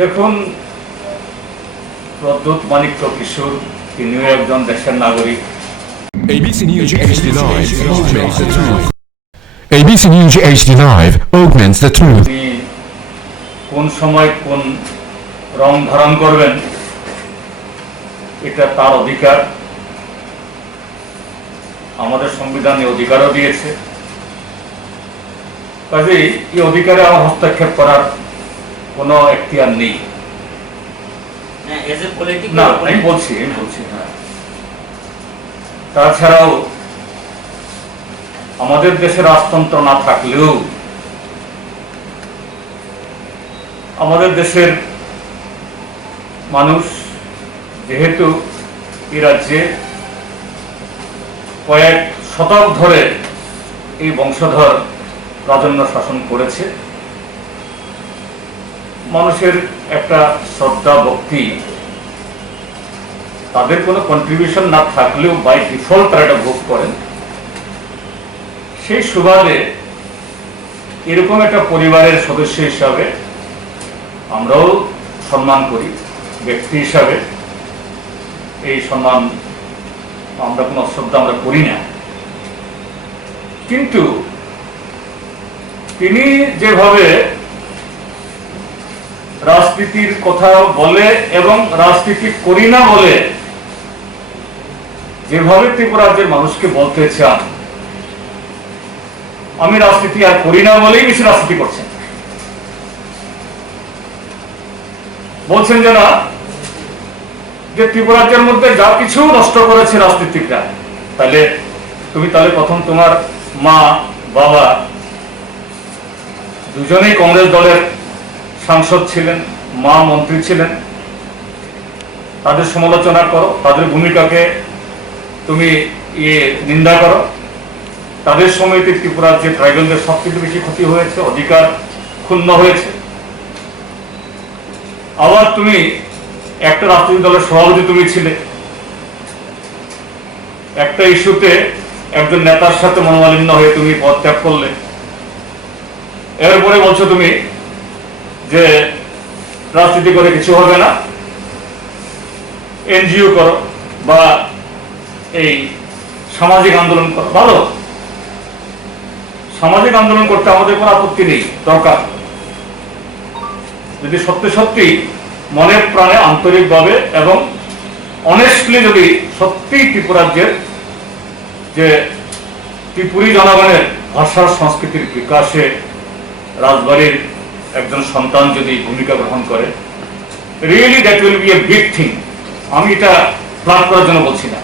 দেখুন, প্রদ্যুৎ মানিক্য কিশোর তিনিও একজন দেশের নাগরিক। ABC News HD Live augments the truth. ABC News HD Live augments the truth. তিনি কোন সময় কোন রং ধারণ করবেন এটা তার অধিকার। আমাদের সংবিধান এই অধিকারও দিয়েছে, কাজেই এই অধিকারে আমার হস্তক্ষেপ করার কোনো এখতিয়ার নেই। না, আমি বলছি হ্যাঁ। তাছাড়াও আমাদের দেশে রাজতন্ত্র না থাকলেও আমাদের দেশের মানুষ যেহেতু এই রাজ্যে কয়েক শতক ধরে এই বংশধর রাজন্য শাসন করেছে, মানুষের একটা শ্রদ্ধা ভক্তি, তাদের কোনো কন্ট্রিবিউশন না থাকলেও বাই ডিফল্ট তারা এটা ভোগ করেন। সেই সুবাদে এরকম একটা পরিবারের সদস্য হিসাবে আমরাও সম্মান করি, ব্যক্তি হিসাবে এই সম্মান আমরা কোনো অশ্রদ্ধা আমরা করি না। কিন্তু তিনি যেভাবে রাজনীতির কথা বলে এবং রাজনীতি করি না বলে যেভাবে ত্রিপুরা রাজ্যের মানুষকে বলতে চান আমি রাজনীতি আর করি না বলেই বেশি রাজনীতি করছেন, বলছেন যে না, যে ত্রিপুরা রাজ্যের মধ্যে যা কিছু নষ্ট করেছে রাজনীতিকরা, তাহলে প্রথম তোমার মা বাবা দুজনেই কংগ্রেস দলের সাংসদ ছিলেন, মা মন্ত্রী ছিলেন, তাদের সমালোচনা করো, তাদের ভূমিকাকে তুমি নিন্দা করো। তাদের সময়তে ত্রিপুরা রাজ্যে ট্রাইবেলদের সবচেয়ে বেশি ক্ষতি হয়েছে, অধিকার ক্ষুণ্ণ হয়েছে। আবার তুমি একটা রাজনৈতিক দলের সভাপতি তুমি ছিলে, একটা ইস্যুতে একজন নেতার সাথে মনোমালিন্য হয়ে তুমি পদত্যাগ করলে, এরপরে বলছো তুমি যে রাজনীতি করে কিছু হবে না, এনজিও করো বা এই সামাজিক আন্দোলন করো। ভালো, সামাজিক আন্দোলন করতে আমাদের কোনো আপত্তি নেই, দরকার। যদি সত্যি সত্যি মনের প্রাণে আন্তরিকভাবে এবং অনেস্টলি যদি সত্যি ত্রিপুরা রাজ্যের যে ত্রিপুরী জনগণের ভাষা সংস্কৃতির বিকাশে রাজবাড়ির একজন সন্তান যদি ভূমিকা গ্রহণ করে, really that will B a big thing. আমি এটা ফ্লাগ করার জন্য বলছি না,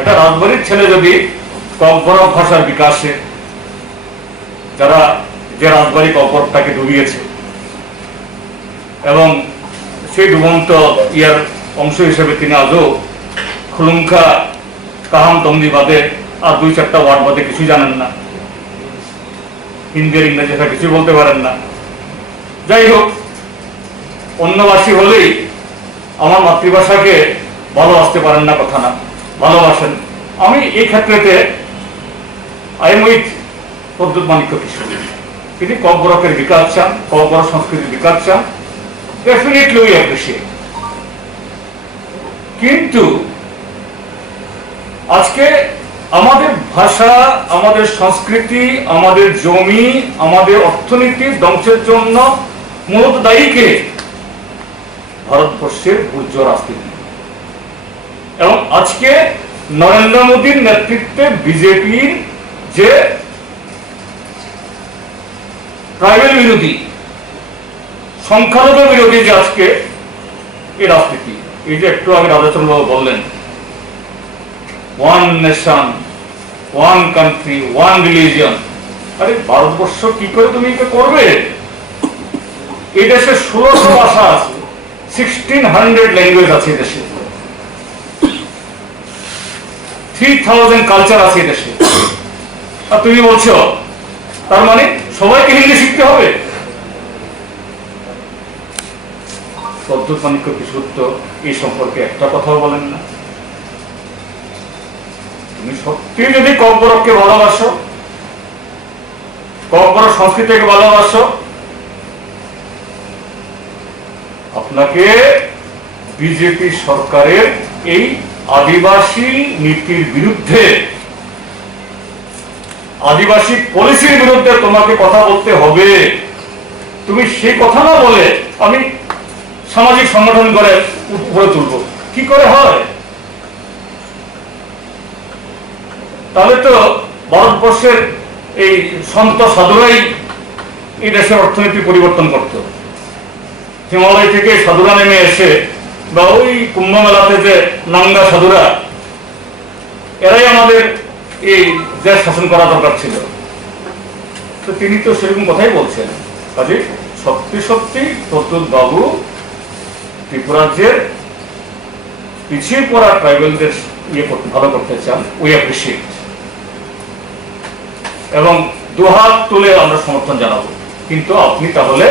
এটা রাজবাড়ির ছেলে যদি ককবরক ভাষার বিকাশে, যারা যে রাজবাড়ি ককবরকটাকে ডুবিয়েছে এবং সেই ডুবন্ত ইয়ার অংশ হিসেবে তিনি আজও খুলুঙ্খা কাহাম তমদি বাদে আর 2-4টা ওয়ার্ড বাদে কিছু জানেন না, হিন্দি আর ইংরেজি কিছু বলতে পারেন না। যাই হোক, অন্যভাষী হলেই আমার মাতৃভাষাকে ভালোবাসতে পারেন না কথা না, ভালোবাসেন। আমি এই ক্ষেত্রেতে I am with Pradyot Manikya Kishore. তিনি ককবরকের বিকাশ চান, ককবরক সংস্কৃতির বিকাশ চান, ডেফিনেটলি উই অ্যাপ্রিশিয়েট। কিন্তু আজকে আমাদের ভাষা, আমাদের সংস্কৃতি, আমাদের জমি, আমাদের অর্থনীতি ধ্বংসের জন্য মূলত দায়ী কে? ভারতবর্ষের ভূর্জ রাজনীতি। এবং আজকে নরেন্দ্র মোদীর নেতৃত্বে বিজেপির যে ট্রাইবেল বিরোধী, সংখ্যালঘু বিরোধী যে আজকে এই রাজনীতি, এই যে একটু আগে রাধাচন্দ্র বাবু বললেন one nation, one country, one religion. আরে ভারতবর্ষ কি করে তুমি এটা করবে? এই দেশে 1600 ভাষা আছে, 1600 ল্যাঙ্গুয়েজ আছে এই দেশে, 3000 কালচার আছে এই দেশে। আর তুমি বলছো তার মানে সবাইকে হিন্দি শিখতে হবে? প্রদ্যুৎ মানিক্য কিশোর তো এই সম্পর্কে একটা কথাও বলেন না। তুমি সত্যি যদি ককবরককে ভালোবাসো, ককবরক সংস্কৃতিকে ভালোবাসো, আপনাকে বিজেপি সরকারের এই আদিবাসী নীতির বিরুদ্ধে, আদিবাসী পলিসির বিরুদ্ধে তোমাকে কথা বলতে হবে। তুমি সেই কথা না বলে আমি সামাজিক সংগঠন করে উপরে তুলব, কি করে হয়? তাহলে তো ভারতবর্ষের এই সন্ত সাধুরাই এই দেশের অর্থনীতি পরিবর্তন করত। হিমালয় থেকে সাধুরা নেমে এসে, বা ওই কুম্ভ মেলাতে যে নাঙ্গা সাধুরা, এরাই আমাদের এই দেশ শাসন করা দরকার ছিল। তো তিনি তো সেরকম কথাই বলছেন। কাজে সত্যি সত্যি প্রদ্যুৎ বাবু ত্রিপুরাজ্যের পিছিয়ে পড়া ট্রাইবেলদের ভালো করতে চান, উই অ্যাপ্রিশিয়েট, এবং দুহাত তুলে আমরা সমর্থন জানাবো। কিন্তু আপনি তাহলে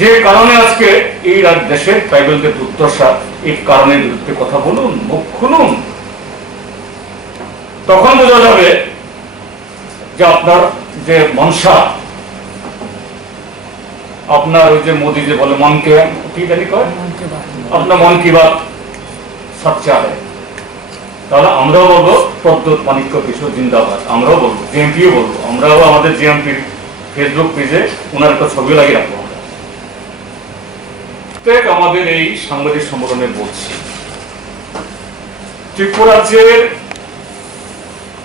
যে কারণে আজকে এই দেশের ট্রাইবেলদের দুর্দশা, এই কারণের বিরুদ্ধে কথা বলুন, মুখ খুলুন। তখন বোঝা যাবে যে আপনার যে মনসা, আপনার ওই যে মোদী যে বলে মনকে কি জানি কয়, আপনার মন কি বাত সচ্চা হয়। তাহলে আমরাও বলবো প্রদ্যুৎ মানিক্য কিশোর জিন্দাবাদ, আমরাও বলবো, জিএমপিও বলবো, আমরাও আমাদের জিএমপির ফেসবুক পেজে ওনার একটা ছবি লাগিয়ে রাখবো। আমাদের এই সাংবাদিক সম্মেলনে বলছি, ত্রিপুরাজ্যের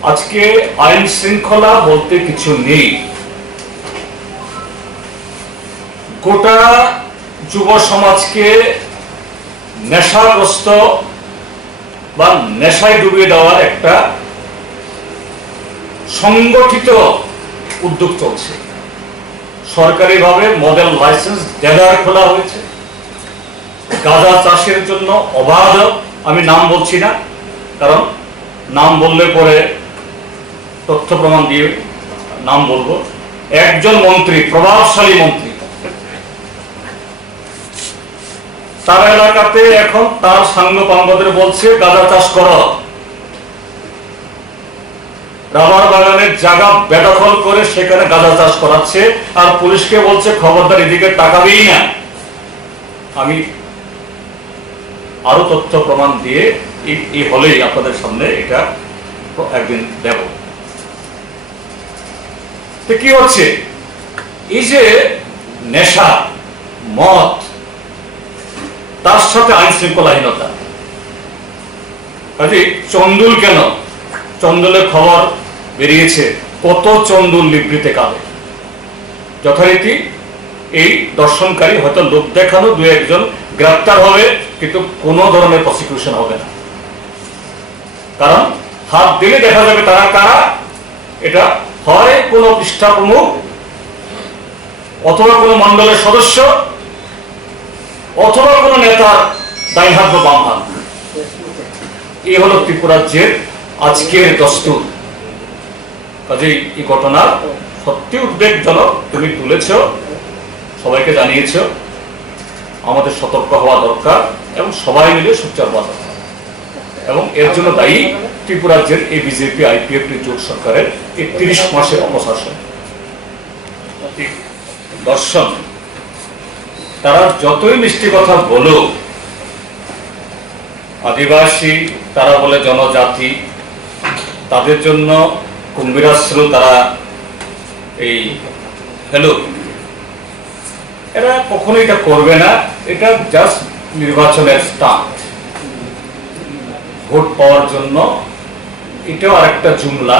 আজকে আইন শৃঙ্খলা বলতে কিছু নেই। গোটা যুব সমাজকে নেশাগ্রস্ত বা নেশায় ডুবিয়ে দেওয়ার একটা সংগঠিত উদ্যোগ চলছে। সরকারিভাবে মডেল লাইসেন্স দেদার খোলা হয়েছে। গাঁজা চাষের জন্য অবাধ, আমি নাম বলছি না, কারণ নাম বললে পরে তথ্য প্রমাণ দিয়ে নাম বলবো। একজন মন্ত্রী, প্রভাবশালী মন্ত্রী, তার এলাকাতে এখন তার সাঙ্গ পাঙ্গদের বলছে গাঁজা চাষ করো। রাবার বাগানের জায়গা বেদখল করে সেখানে গাঁজা চাষ করাচ্ছে, আর পুলিশকে বলছে খবরদার এদিকে তাকাবেই না। আমি আরো তথ্য প্রমাণ দিয়ে এই হলেই আপনাদের সামনে এটা একদিন দেব। তো কি হচ্ছে, এই যে নেশা, মদ, তার সাথে আইন শৃঙ্খলাহীনতা। কাজে চন্দুল কেন, চন্দুলের খবর বেরিয়েছে, কত চন্দুল নিবৃতে কালে। যথারীতি এই দর্শনকারী হয়তো লোক দেখানো দু একজন গ্রেপ্তার হবে, কিন্তু কোনো ধরনের প্রসিকিউশন হবে না। কারণ হাত দিলে দেখা যাবে তারা কারা। এটা হয় কোনো পৃষ্ঠা প্রমুখ, অথবা কোনো মন্ডলের সদস্য, অথবা কোনো নেতার ডাইন হাত বা বাম হাত। এই হলো ত্রিপুরাজ্যের আজকের দস্তুর। কাজেই এই ঘটনা সত্যি উদ্বেগজনক। তুমি তুলেছ, সবাইকে জানিয়েছ, আমাদের সতর্ক হওয়া দরকার এবং সবাই মিলে সোচ্চার হওয়া দরকার। এবং এর জন্য দায়ী ত্রিপুরাজ্যের এই বিজেপি আইপিএফটি জোট সরকারের এই 30 মাসের অপশাসন। দর্শন, তারা যতই মিষ্টি কথা বলো, আদিবাসী, তারা বলে জনজাতি, তাদের জন্য কুম্ভীরাশ্রু তারা এই ফেলুক, এরা কখনো এটা করবে না। এটা জাস্ট নির্বাচনের স্টান্ট, ভোট পাওয়ার জন্য। এটাও আরেকটা জুমলা,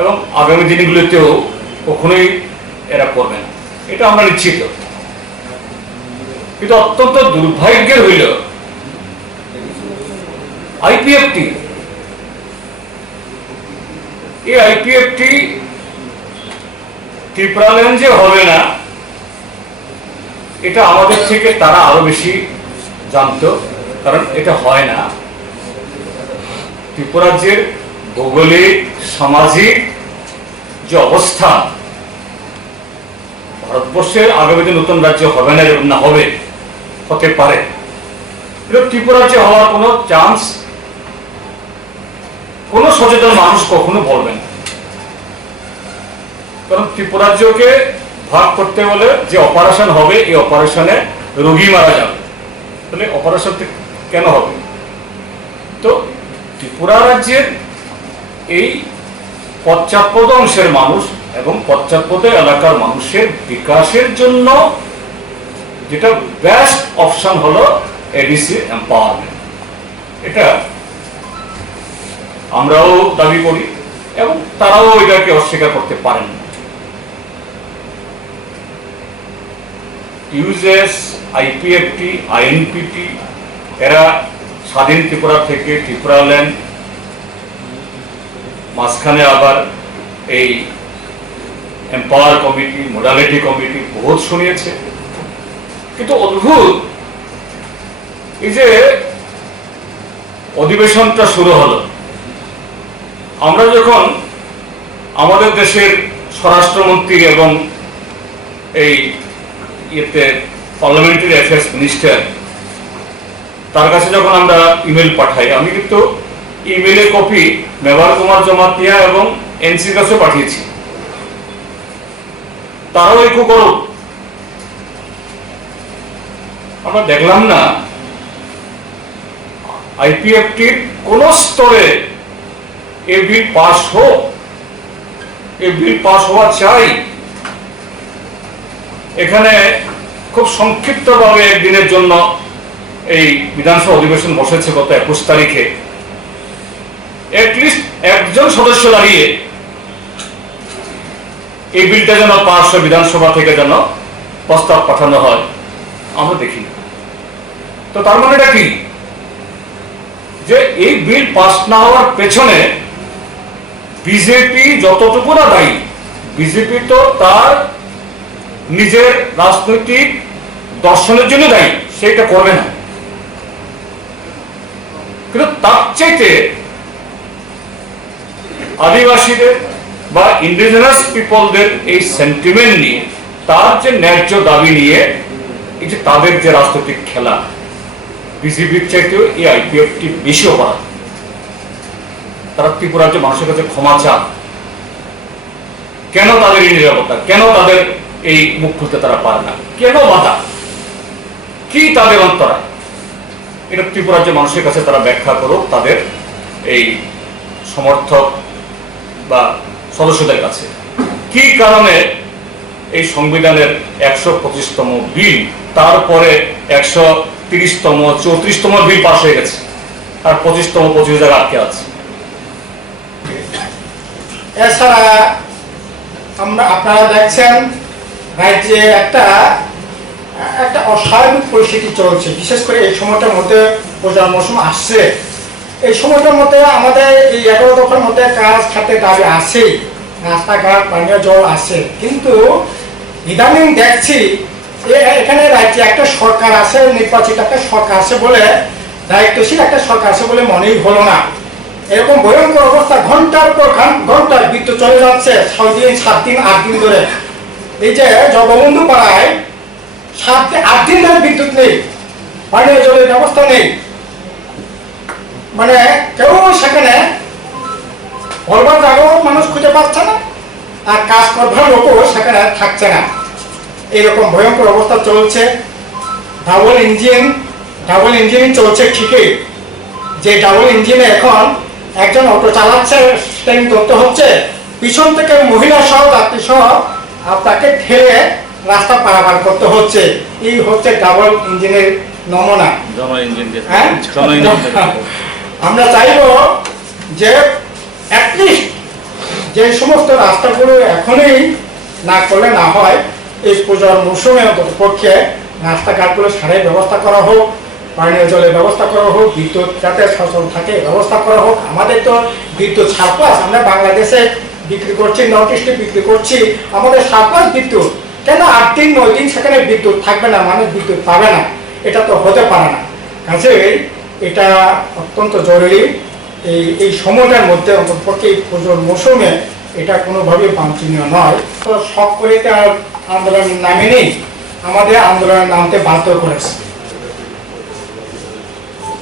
এবং আগামী দিনগুলোতেও কখনোই এরা করবে না, এটা আমরা নিশ্চিত। কিন্তু অত্যন্ত দুর্ভাগ্যের হইল আইপিএফটি, এই আইপিএফটি ত্রিপুরাগঞ্জে হবে না, এটা আমাদের থেকে তারা আরো বেশি জানতো, কারণ এটা হয় না। ত্রিপুরাজ্যের ভৌগোলিক, সামাজিক যে অবস্থা, ভারতবর্ষের আগামীতে নতুন রাজ্য হবে না, এরকম না হবে, হতে পারে, ত্রিপুরাজ্যে হওয়ার কোনো চান্স কোন সচেতন মানুষ কখনো বলবে না। কারণ ত্রিপুরাজ্যকে ভাগ করতে বলে যে অপারেশন হবে, এই অপারেশনে রোগী মারা যাবে, তাহলে অপারেশন কেন হবে? তো ত্রিপুরা রাজ্যের এই পশ্চাৎপদ অংশের মানুষ এবং পশ্চাৎপদ এলাকার মানুষের বিকাশের জন্য যেটা বেস্ট অপশন হলো এডিসি এম্পাওয়ারমেন্ট। এটা আমরাও দাবি করি এবং তারাও এটাকে অস্বীকার করতে পারেন না। ইউজেস, আইপিএফটি, আইএনপিটি এরা স্বাধীন ত্রিপুরা থেকে ত্রিপুরাল্যান্ড, মাঝখানে আবার এই এম্পাওয়ার কমিটি, মোডালিটি কমিটি বহুত শুনিয়েছে, কিন্তু অদ্ভুত এই যে অধিবেশনটা শুরু হলো, আমরা যখন আমাদের দেশের স্বরাষ্ট্রমন্ত্রী এবং এই ইয়েতে পার্লামেন্টারি অ্যাফেয়ার্স মিনিস্টার তার কাছে যখন আমরা ইমেল পাঠাই, আমি কিন্তু ইমেলের কপি মেবার কুমার জমাতিয়া এবং এনসির কাছে পাঠিয়েছি, তারাও একটু করো। আমরা দেখলাম না আইপিএফটির কোন স্তরে এই বিল পাস হোক, এই বিল পাস হওয়া চাই। এখানে খুব সংক্ষিপ্তভাবে একদিনের জন্য এই বিধানসভা অধিবেশন বসেছে গত 21 তারিখে। অ্যাটলিস্ট একজন সদস্য দাঁড়িয়ে এই বিলটা যেন পাস হয়, বিধানসভা থেকে যেন প্রস্তাব পাঠানো হয়, আমরা দেখি। তো তার মানে এটা কি, যে এই বিল পাস না হওয়ার পেছনে বিজেপি যতটুকু না দায়ী, বিজেপি তো তার নিজের রাজনৈতিক দর্শনের জন্য দায়ী, সেটা করবে না। কিন্তু তার চাইতে আদিবাসীদের বা ইন্ডিজিনাস পিপলদের এই সেন্টিমেন্ট নিয়ে, তার যে ন্যায্য দাবি নিয়ে এই যে তাদের যে রাজনৈতিক খেলা, বিজেপির চাইতেও এই আইপিএফটি বেশি অপরাধ। তারা ত্রিপুরার যে মানুষের কাছে ক্ষমা চান, কেন তাদের এই নিরাপত্তা, কেন তাদের এই মুখ খুলতে তারা পারে না, কেন বাধা, কি তাদের অন্তরায়, এটা ত্রিপুরার যে মানুষের কাছে তারা ব্যাখ্যা করুক, তাদের এই সমর্থক বা সদস্যদের কাছে কি কারণে এই সংবিধানের 125তম বিল, তারপরে 130তম 34তম বিল পাস হয়ে গেছে, আর 25তম 25 জায়গা আটকে আছে। এছাড়া আপনারা দেখছেন রাজ্যে একটা অস্বাভাবিক পরিস্থিতি চলছে, বিশেষ করে এই সময়টার মধ্যে পূজার মৌসুম আসছে। এই সময়টার মধ্যে আমাদের এই 11 দফার মধ্যে কাজ খাতে দাবি আছে, রাস্তাঘাট, পানীয় জল আছে, কিন্তু ইদানিং দেখছি এখানে রাজ্যে একটা সরকার আছে, নির্বাচিত একটা সরকার আছে বলে, দায়িত্বশীল একটা সরকার আছে বলে মনেই হলো না। এরকম ভয়ঙ্কর অবস্থা, ঘন্টার পর ঘন্টা বিদ্যুৎ চলে যাচ্ছে, 6 দিন 7 দিন 8 দিন ধরে। এই যে জগবন্ধু পাড়ায় 8 দিন ধরে বিদ্যুৎ নেই, পানীয় জলের ব্যবস্থা নেই, মানে কেউ সেখানে বলবার জায়গাও মানুষ খুঁজে পাচ্ছে না, আর কাজ করবার লোকও সেখানে থাকছে না। এইরকম ভয়ঙ্কর অবস্থা চলছে। ডাবল ইঞ্জিন চলছে ঠিকই, যে ডাবল ইঞ্জিনে এখন একজন অটো চালাচ্ছে, স্টেরিং ধরতে হচ্ছে, পিছন থেকে মহিলা সহ যাত্রী সহ আপনাকে ঠেলে রাস্তা পারাপার করতে হচ্ছে। এই হচ্ছে ডাবল ইঞ্জিনের নমুনা। আমরা চাইব যে অ্যাটলিস্ট যে সমস্ত রাস্তাগুলো এখনই না করলে না হয়, এই পূজার মৌসুমে পক্ষে রাস্তাঘাটগুলো সারাই ব্যবস্থা করা হোক, পানীয় জলের ব্যবস্থা করা হোক, বিদ্যুৎ যাতে সচল থাকে ব্যবস্থা করা হোক। আমাদের তো বিদ্যুৎ সারপ্লাস, আমরা বাংলাদেশে বিক্রি করছি, নর্থ ইস্টে বিক্রি করছি, আমাদের সারপ্লাস বিদ্যুৎ, কেন 8 দিন 9 দিন সেখানে বিদ্যুৎ থাকবে না, মানুষ বিদ্যুৎ পাবে না? এটা তো হতে পারে না। কাজেই এটা অত্যন্ত জরুরি। এই সময়টার মধ্যে অন্ততপক্ষে এই পুজোর মৌসুমে এটা কোনোভাবেই বাঞ্ছনীয় নয়। তো শখ করে আন্দোলন নামেনি, আমাদের আন্দোলনে নামতে বাধ্য করেছে।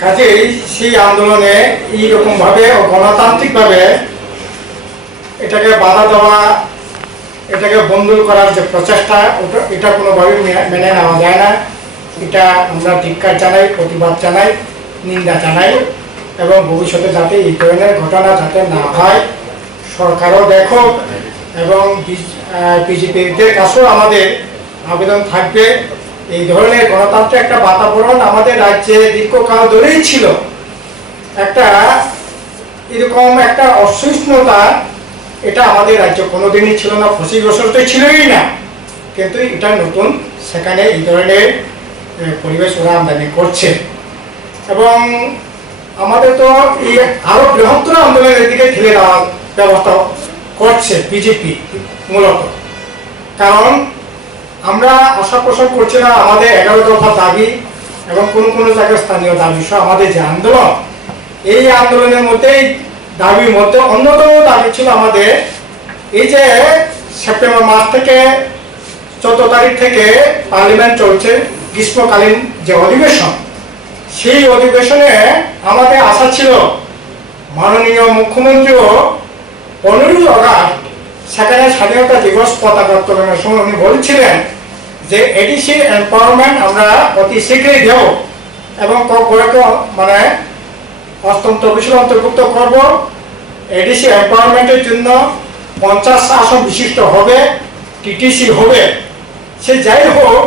কাজেই সেই আন্দোলনে এইরকম ভাবে গণতান্ত্রিক ভাবে এটাকে বাধা দেওয়া এটাকে বন্ধ করার যে প্রচেষ্টা এটা কোনোভাবেই মেনে নেওয়া যায় না। এটা আমরা ধিক্কার জানাই, প্রতিবাদ জানাই, নিন্দা জানাই এবং ভবিষ্যতে যাতে এই ধরনের ঘটনা যাতে না হয় সরকারও দেখো এবং বিজেপিদের কাছেও আমাদের আবেদন থাকবে। এই ধরনের গণতান্ত্রিক একটা বাতাবরণ আমাদের রাজ্যে দীর্ঘকাল ধরেই ছিল। একটা এরকম একটা অসহিষ্ণুতা এটা আমাদের রাজ্যে কোনোদিনই ছিল না, 25 বছর তো ছিলই না, কিন্তু এটা নতুন সেখানে এই ধরনের পরিবেশ ওরা আমদানি করছে এবং আমাদের তো এই আরো বৃহত্তর আন্দোলনের দিকে ঠেলে দেওয়ার ব্যবস্থা করছে বিজেপি মূলত। কারণ আমরা আশা পোষণ করছি না আমাদের 11 দফা দাবি এবং কোন কোন জায়গায় স্থানীয় দাবি সহ আমাদের যে আন্দোলন, এই আন্দোলনের মধ্যে দাবির মধ্যে অন্যতম দাবি ছিল আমাদের এই যে সেপ্টেম্বর মাস থেকে 14 তারিখ থেকে পার্লামেন্ট চলছে গ্রীষ্মকালীন যে অধিবেশন, সেই অধিবেশনে আমাদের আশা ছিল মাননীয় মুখ্যমন্ত্রীও 15ই আগস্ট সেখানে স্বাধীনতা দিবস পতাকা উত্তোলনের সময় উনি বলছিলেন যে এডিসি এম্পাওয়ারমেন্ট আমরা অতি শীঘ্রই দেব এবং মানে অত্যন্ত বিষয় অন্তর্ভুক্ত করব। এডিসি এম্পাওয়ারমেন্টের জন্য 50 আসন বিশিষ্ট হবে, টিটিসি হবে। সে যাই হোক,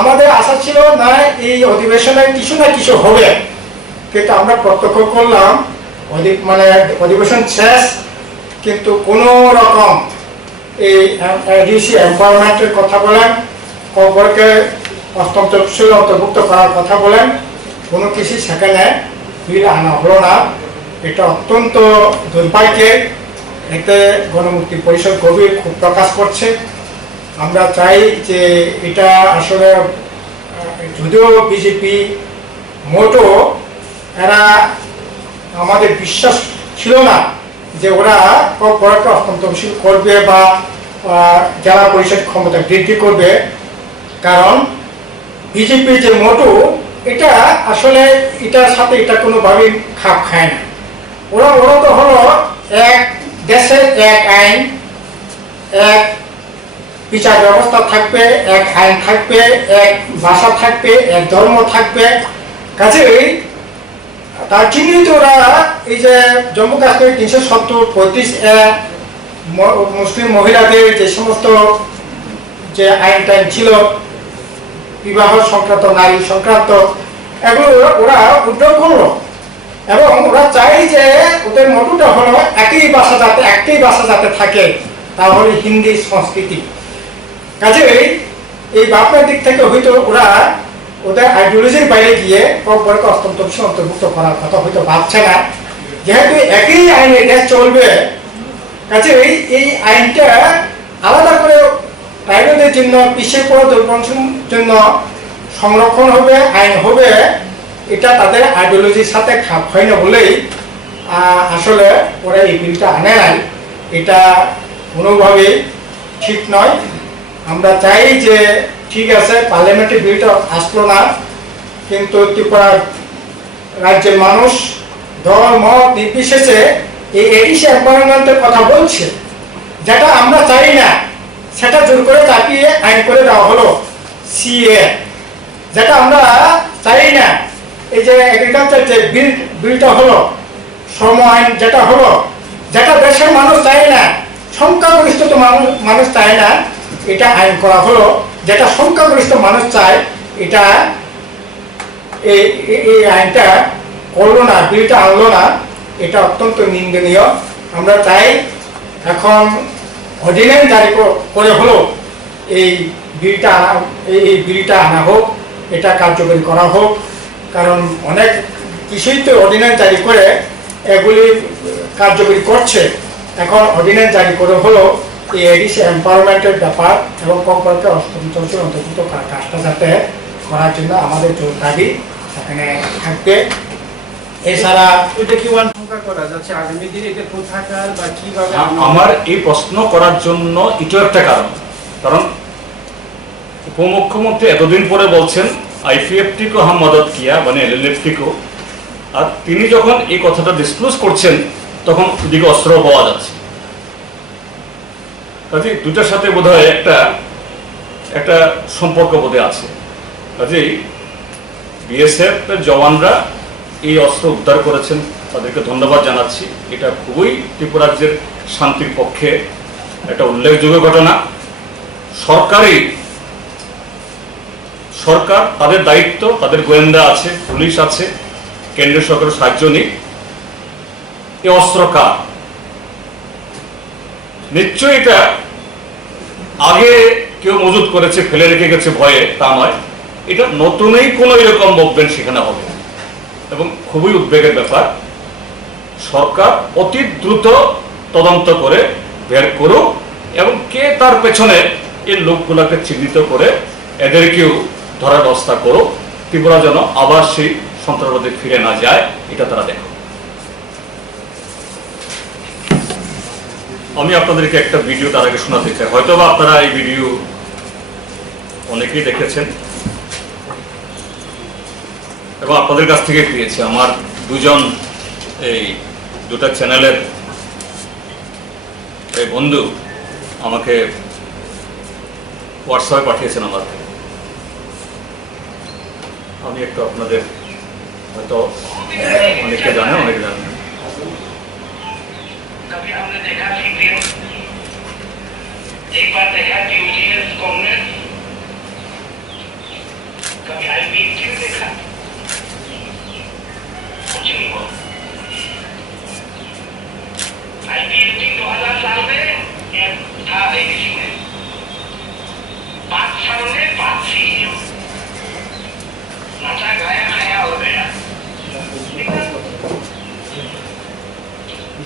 আমাদের আশা ছিল না এই অধিবেশনে কিছু না কিছু হবে, কিন্তু আমরা প্রত্যক্ষ করলাম মানে অধিবেশন শেষ কিন্তু কোনো রকম এই এডিসি এম্পাওয়ারমেন্টের কথা বলেন, কবরকে অত্যন্ত বিষয় অন্তর্ভুক্ত করার কথা বলেন, কোনো কিছু সেখানে বিল আনা হলো না। এটা অত্যন্ত দুর্ভাগ্যের। এতে গণমুক্তি পরিষদ গভীর ক্ষোভ প্রকাশ করছে। আমরা চাই যে এটা আসলে যদিও বিজেপি মোটো এরা আমাদের বিশ্বাস ছিল না যে ওরা কবরকে হস্তান্তরশীল করবে বা জেলা পরিষদ ক্ষমতা বৃদ্ধি করবে, কারণ বিজেপির যে মোটো এটা আসলে এটার সাথে এটা কোনোভাবেই খাপ খায় না। ওরা তো হলো এক দেশে এক আইন, এক বিচার ব্যবস্থা থাকবে, এক আইন থাকবে, এক ভাষা থাকবে, এক ধর্ম থাকবে। কাজেই তার জন্যই তো ওরা এই যে জম্মু কাশ্মীর 370-35 মুসলিম মহিলাদের যে সমস্ত যে আইন টাইন ছিল বিবাহ সংক্রান্ত, নারী সংক্রান্ত, এগুলো ওরা উদ্যোগ করলো এবং ওরা চাই যে ওদের মোটোটা হলো একই ভাষা যাতে থাকে, তাহলে হিন্দি সংস্কৃতি। কাজেই এই ভাবনার দিক থেকে হয়তো ওরা ওদের আইডিওলজির বাইরে গিয়ে কবরকে অন্তর্ভুক্ত করার কথা হয়তো ভাবছে না, যেহেতু একই আইনে দেশ চলবে। কাজেই এই আইনটা আলাদা করে ট্রাইবেলদের জন্য, পিছিয়ে পড়া দুর্বংশের জন্য সংরক্ষণ হবে, আইন হবে, এটা তাদের আইডিওলজির সাথে খাপ হয় না বলেই আসলে ওরা এই বিলটা আনে নাই। এটা কোনোভাবেই ঠিক নয়। আমরা চাই যে ঠিক আছে পার্লামেন্টে বিলটা আসলো না, কিন্তু ত্রিপুরা রাজ্যের মানুষ দল মত নির্বিশেষে এই এডিসি এম্পাওয়ারমেন্টের কথা বলছে, যেটা আমরা চাই না সেটা জোর করে চাপিয়ে আইন করে দেওয়া হলো সিএ, যেটা আমরা চাই না। এই যে এগ্রিকালচার যে বিলটা হলো, শ্রম আইন যেটা হলো, যেটা দেশের মানুষ চায় না, সংখ্যাগরিষ্ঠ মানুষ চায় না, এটা আইন করা হলো। যেটা সংখ্যাগরিষ্ঠ মানুষ চায় এটা এই আইনটা করলো না, বিলটা আনলো না, এটা অত্যন্ত নিন্দনীয়। আমরা চাই এখন অর্ডিন্যান্স জারি করে হলো এই বিলটা আনা হোক, এটা কার্যকরী করা হোক। কারণ অনেক কিছুই তো অর্ডিন্যান্স জারি করে এগুলি কার্যকরী করছে, এখন অর্ডিন্যান্স জারি করে হলো এই এডিসি এম্পাওয়ারমেন্টের ব্যাপার এবং কবরকে অন্তর্ভুক্ত কাজটা যাতে করার জন্য আমাদের জোর দাবি সেখানে থাকবে। এছাড়া আমার এই প্রশ্ন করার জন্য এটাও একটা কারণ উপমুখ্যমন্ত্রী এতদিন পরে বলছেন আইপিএফটি কো হাম মদদ কিয়া, মানে এলএলএফটি কো, আর তিনি যখন এই কথাটা ডিসক্লোজ করছেন তখন ওদিকে অস্ত্র পাওয়া যাচ্ছে। কাজে দুটার সাথে বোধহয় একটা একটা সম্পর্ক বোধহয় আছে। কাজেই বিএসএফ এর জওয়ানরা এই অস্ত্র উদ্ধার করেছেন, তাদেরকে ধন্যবাদ জানাচ্ছি। এটা খুবই ত্রিপুরা রাজ্যের শান্তির পক্ষে একটা উল্লেখযোগ্য ঘটনা। সরকার তাদের দায়িত্ব, তাদের গোয়েন্দা আছে, পুলিশ আছে, কেন্দ্রীয় সরকারের সাহায্য নিক। এই অস্ত্র কার? নিশ্চয়ই এটা আগে কেউ মজুত করেছে, ফেলে রেখে গেছে ভয়ে, তা নয়। এটা নতুনই কোনো এরকম মুভমেন্ট সেখানে হবে এবং খুবই উদ্বেগের ব্যাপার। সরকার অতি দ্রুত তদন্ত করে বের করুক এবং কে তার পেছনে এই লোকগুলোকে চিহ্নিত করে এদেরকেও ধরার ব্যবস্থা করুক। ত্রিপুরা যেন আবার সেই সন্ত্রাসবাদে ফিরে না যায়, এটা তারা দেখো। আমি আপনাদেরকে একটা ভিডিও তার আগে শোনাতে চাই, হয়তো বা আপনারা এই ভিডিও অনেকেই দেখেছেন এবং আপনাদের কাছ থেকে পেয়েছি। আমার দুজন এই দুটা চ্যানেলের এই বন্ধু আমাকে হোয়াটসঅ্যাপে পাঠিয়েছেন আমাকে। আমি একটু আপনাদের, হয়তো অনেকে জানে, অনেকে জানে না। कभी हमने देखा सीपीएम, एक बार देखा यूटीएस कांग्रेस, कभी आईपीएफटी में देखा, कुछ नहीं हुआ। आईपीएफटी 2000 साल में एक था एबीसी में, 5 साल में 5 सीईओ, नाचा गाया खाया हो गया।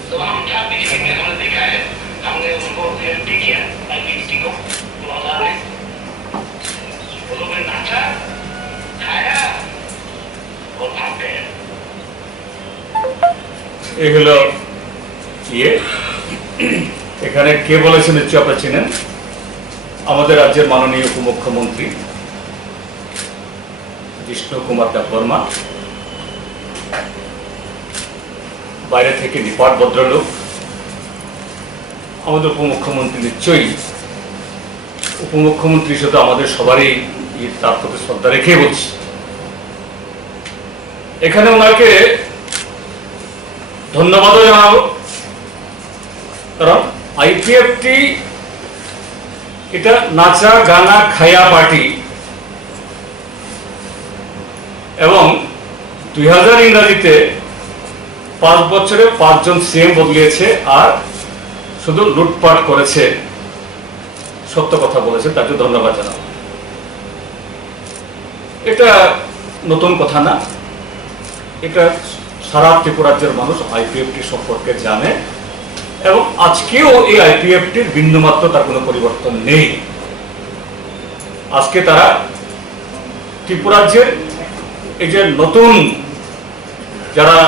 तो हम था बीजेपी में, हमने देखा है, हमने उनको हेल्प किया आईपीएफटी को 2000 में। वो लोगों ने नाचा खाया और भाग गए। এই হলো এখানে কে বলেছেন নিশ্চয় আপনারা চিনেন, আমাদের রাজ্যের মাননীয় উপমুখ্যমন্ত্রী জিষ্ণু কুমার দেববর্মা। বাইরে থেকে নিপাট ভদ্রলোক, আমাদের উপমুখ্যমন্ত্রী নিশ্চয়ই উপমুখ্যমন্ত্রী হিসেবে আমাদের সবারই তার প্রতি শ্রদ্ধা রেখে বলছি। এখানে ওনাকে ধন্যবাদও জানাবো, কারণ আইপিএফটি এটা নাচা গানা খায়া পার্টি এবং 2000 ইংরাজিতে 5 বছরে 5 জন সিএম বদলিয়েছে আর শুধু লুটপাট করেছে, সত্য কথা বলেছে, তাকে ধন্যবাদ জানাবো। এটা নতুন কথা না, এটা সারা ত্রিপুরা রাজ্যের মানুষ আইপিএফটি সম্পর্কে জানে এবং আজকেও এই আইপিএফটির বিন্দুমাত্র তার কোনো পরিবর্তন নেই। আজকে তারা ত্রিপুরা রাজ্যের এই যে নতুন যারা